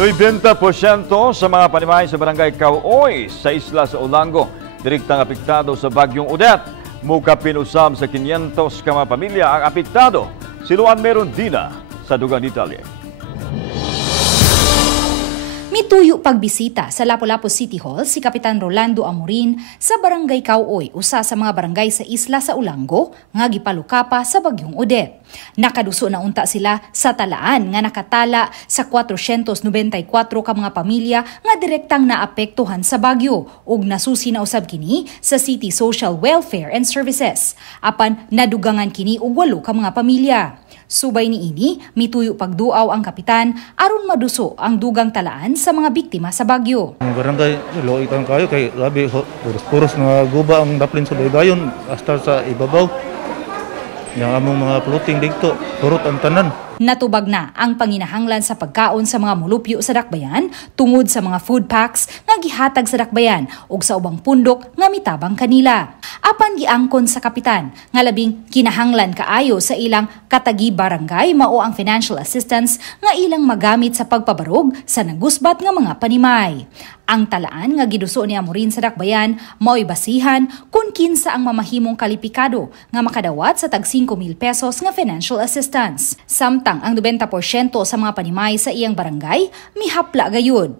90% sa mga panimay sa barangay Kauoy sa isla sa Olango direktang apektado sa bagyong Odette. Mukapin usab sa 500 ka mga pamilya ang apektado. Siluan meron dina sa dugang detalye. Mituyo pagbisita sa Lapu-Lapu City Hall si Kapitan Rolando Amorin sa barangay Kauoy, usa sa mga barangay sa isla sa Olango nga gipalukapa sa bagyong Odette. Nakaduso na unta sila sa talaan nga nakatala sa 494 ka mga pamilya nga direktang naapektuhan sa bagyo ug nasusi na usab kini sa City Social Welfare and Services. Apan nadugangan kini og 8 ka mga pamilya. Subay niini, mituyo pagduaw ang kapitan aron maduso ang dugang talaan sa mga biktima sa bagyo. Ang barangay loitan kayo kay labi puros nga guba ang daplin sa baybayon hasta sa ibabaw. Yang among mga floating dito, purot ang tanan. Natubag na ang panginahanglan sa pagkaon sa mga mulupyo sa dakbayan tungod sa mga food packs nga gihatag sa dakbayan ug sa ubang pundok nga mitabang kanila. Apan giangkon sa kapitan nga labing kinahanglan kaayo sa ilang katagi barangay mao ang financial assistance nga ilang magamit sa pagpabarog sa nagusbat nga mga panimay. Ang talaan nga giduso ni Amorin sa dakbayan mao'y basihan kung kinsa ang mamahimong kalipikado nga makadawat sa tag 5,000 pesos nga financial assistance. Samtang ang 90% sa mga panimay sa iyang barangay mihapla gayud.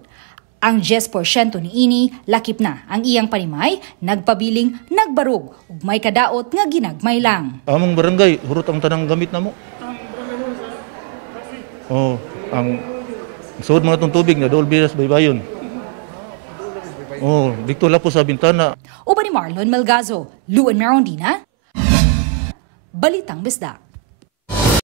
Ang 10% niini lakip na ang iyang panimay nagpabiling nagbarog ug may kadaot nga ginagmay lang. Among barangay hurot ang tanang gamit namo. Ang suod mga tubig na dol bilas baybayon. Dito lapo sa bintana. Uban ni Marlon Melgazo, Luan Merondina, Balitang Bisdak.